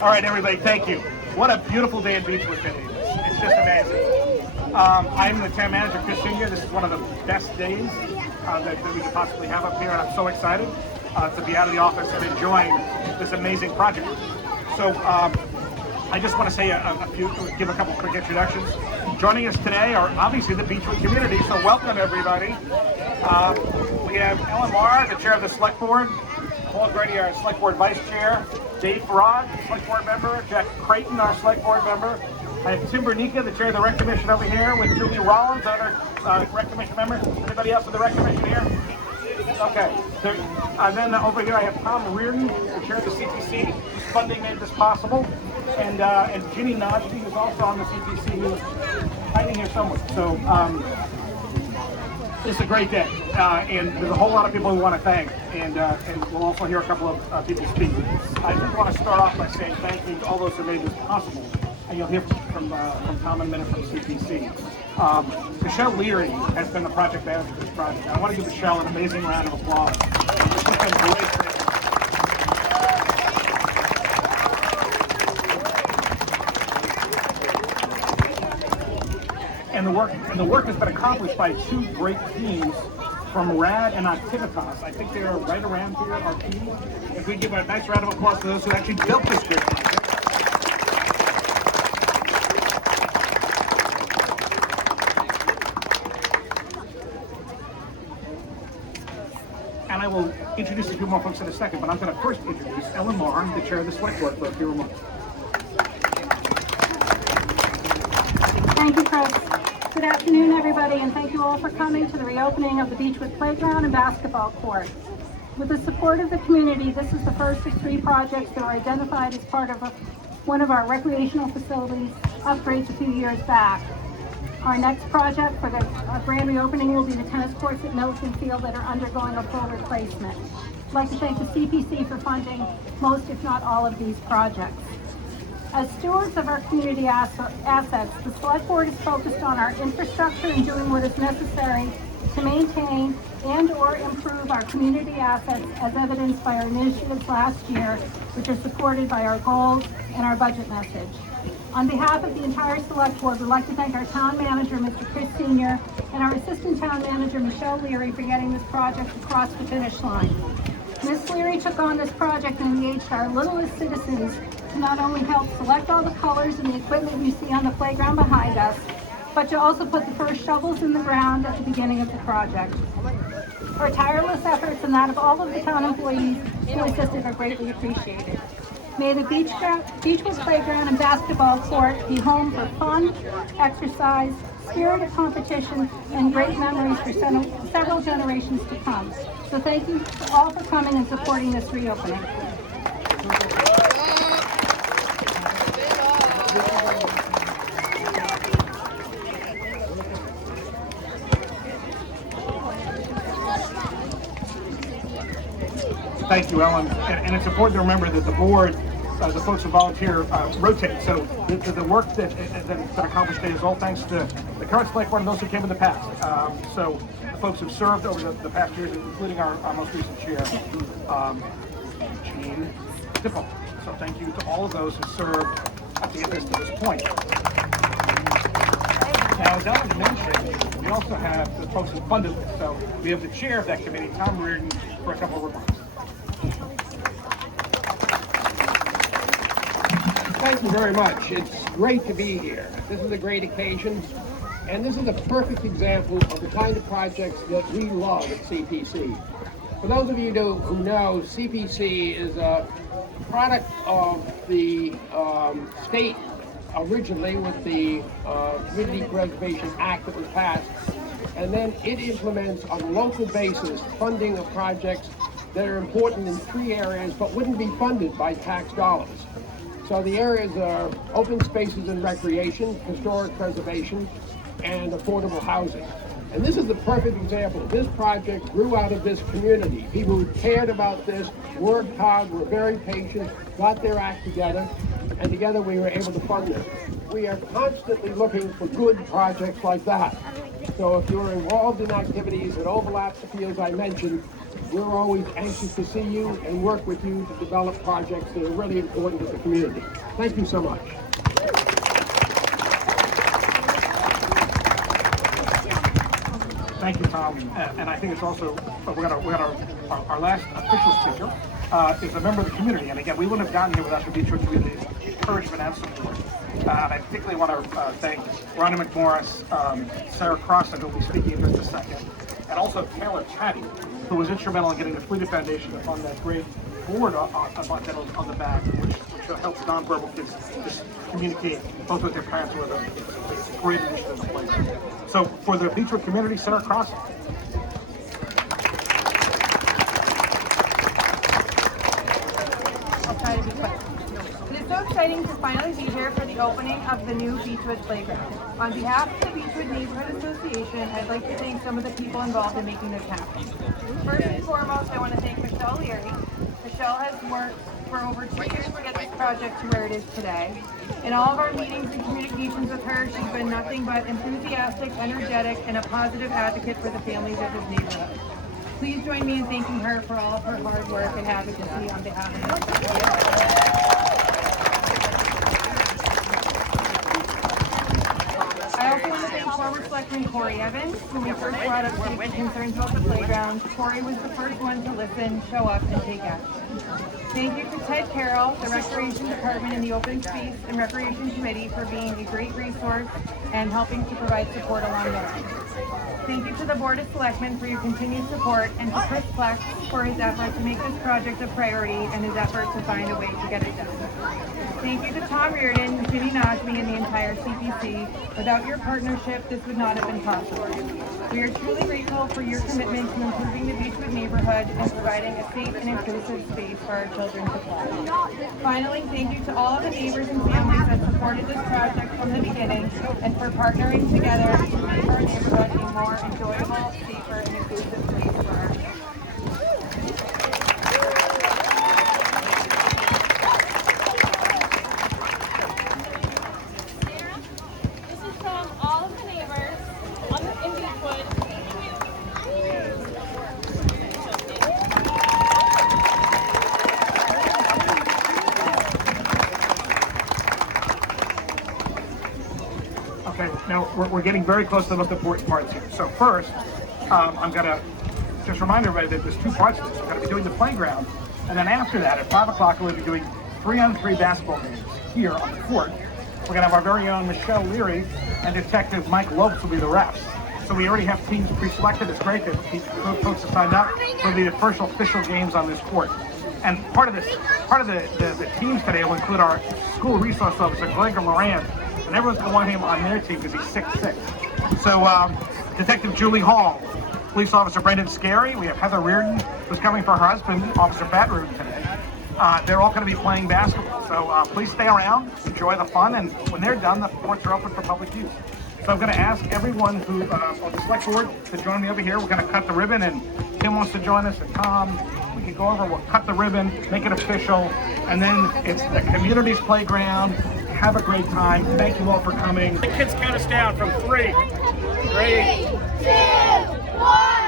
All right, everybody, thank you. What a beautiful day in Beechwood today. It's just amazing. I'm the town manager, Chris Senior. This is one of the best days that we could possibly have up here, and I'm so excited to be out of the office and enjoying this amazing project. So I just want to say give a couple quick introductions. Joining us today are obviously the Beechwood community, so welcome everybody. We have Ellen Marr, the chair of the select board, Paul Grady, our select board vice chair, Dave Farad, select board member, Jack Creighton, our select board member. I have Tim Bernica, the chair of the rec commission over here, with Julie Rollins, our rec commission member. Anybody else in the rec commission here? Okay. And then over here I have Tom Reardon, the chair of the CPC, whose funding made this possible, and Ginny Najdi, who's also on the CPC, who's hiding here somewhere. So it's a great day, and there's a whole lot of people we want to thank, and we'll also hear a couple of people speak. I just want to start off by saying thank you to all those who made this possible, and you'll hear from Tom in a minute from CPC. Michelle Leary has been the project manager for this project. I want to give Michelle an amazing round of applause. This has been great. And the work has been accomplished by two great teams from RAD and Activitas. I think they're right around here, our team. If we give a nice round of applause to those who actually built this great project. And I will introduce a few more folks in a second, but I'm going to first introduce Ellen Marr, the chair of the select board, for a few remarks. Thank you, Chris. Good afternoon, everybody, and thank you all for coming to the reopening of the Beechwood Playground and Basketball Court. With the support of the community, this is the first of 3 projects that were identified as part of one of our recreational facilities upgrades a few years back. Our next project for the grand reopening will be the tennis courts at Milton Field that are undergoing a full replacement. I'd like to thank the CPC for funding most, if not all, of these projects. As stewards of our community assets, the select board is focused on our infrastructure and doing what is necessary to maintain and or improve our community assets, as evidenced by our initiatives last year, which are supported by our goals and our budget message. On behalf of the entire select board, we'd like to thank our town manager, Mr. Chris Senior, and our assistant town manager, Michelle Leary, for getting this project across the finish line. Ms. Leary took on this project and engaged our littlest citizens to not only help select all the colors and the equipment you see on the playground behind us, but to also put the first shovels in the ground at the beginning of the project. Her tireless efforts and that of all of the town employees who assisted are greatly appreciated. May the Beechwood Playground and Basketball Court be home for fun, exercise, spirited competition, and great memories for several generations to come. So thank you all for coming and supporting this reopening. Thank you, Ellen. And it's important to remember that the board, the folks who volunteer, rotate. So the work that's been accomplished today is all thanks to the current select board and those who came in the past. So the folks who've served over the past years, including our most recent chair, Jean Dipple. So thank you to all of those who served to get this to this point. Now, as Ellen mentioned, we also have the folks who funded this. So we have the chair of that committee, Tom Reardon, for a couple of remarks. Thank you very much. It's great to be here. This is a great occasion, and this is a perfect example of the kind of projects that we love at CPC. For those of you who know, CPC is a product of the state originally with the Community Preservation Act that was passed, and then it implements on a local basis funding of projects that are important in 3 areas but wouldn't be funded by tax dollars. So the areas are open spaces and recreation, historic preservation, and affordable housing. And this is the perfect example. This project grew out of this community. People who cared about this, worked hard, were very patient, got their act together, and together we were able to fund it. We are constantly looking for good projects like that. So if you're involved in activities that overlap the fields I mentioned, we're always anxious to see you and work with you to develop projects that are really important to the community. Thank you so much. Thank you, Tom. And I think it's also, our last official speaker is a member of the community. And again, we wouldn't have gotten here without the Beechwood community's encouragement and support. And I particularly want to thank Ronnie McMorris, Sarah Crossan, who will be speaking in just a second, and also Taylor Chatty, who was instrumental in getting the Fleeta Foundation to fund that great board on the back, which helps nonverbal kids just communicate both with their parents and with a great initiative in place. So for the Beechwood community, Sarah Crossan. I'll try to be quick. It is so exciting to finally be here for the opening of the new Beechwood playground. On behalf of the Beechwood Neighborhood Association, I'd like to thank some of the people involved in making this happen. First and foremost, I want to thank Michelle Leary. Michelle has worked for over 2 years to get this project to where it is today. In all of our meetings and communications with her, she's been nothing but enthusiastic, energetic, and a positive advocate for the families of this neighborhood. Please join me in thanking her for all of her hard work and advocacy on behalf of the community. I also want to thank former Selectman Corey Evans. When we first brought up safety concerns about the playground, Corey was the first one to listen, show up, and take action. Thank you to Ted Carroll, the Recreation Department, and the Open Space and Recreation Committee for being a great resource and helping to provide support along the way. Thank you to the Board of Selectmen for your continued support, and to Chris Flex for his effort to make this project a priority and his effort to find a way to get it done. Thank you to Tom Reardon, Jimmy Najmi, and the entire CPC. Without your partnership, this would not have been possible. We are truly grateful for your commitment to improving the Beechwood neighborhood and providing a safe and inclusive space for our children to play. Finally, thank you to all of the neighbors and families that supported this project from the beginning and for partnering together to make our neighborhood a more enjoyable, safer, and inclusive place for our children. Okay, now we're getting very close to the most important parts here. So first, I'm going to just remind everybody that there's 2 parts to this. We're going to be doing the playground, and then after that, at 5 o'clock, we'll be doing 3-on-3 basketball games here on the court. We're going to have our very own Michelle Leary and Detective Mike Lopes will be the refs. So we already have teams pre-selected. It's great that folks have signed up. It'll be the first official games on this court. And part of the teams today will include our school resource officer, Gregor Moran, and everyone's going to want him on their team because he's 6'6". So Detective Julie Hall, Police Officer Brendan Scary, we have Heather Reardon, who's coming for her husband, Officer Pat Reardon today. They're all going to be playing basketball. So please stay around, enjoy the fun, and when they're done, the courts are open for public use. So I'm going to ask everyone who on the select board to join me over here. We're going to cut the ribbon, and Tim wants to join us, and Tom. We can go over, we'll cut the ribbon, make it official, and then it's the community's playground. Have a great time. Thank you all for coming. The kids count us down from 3. 3, 2, 1.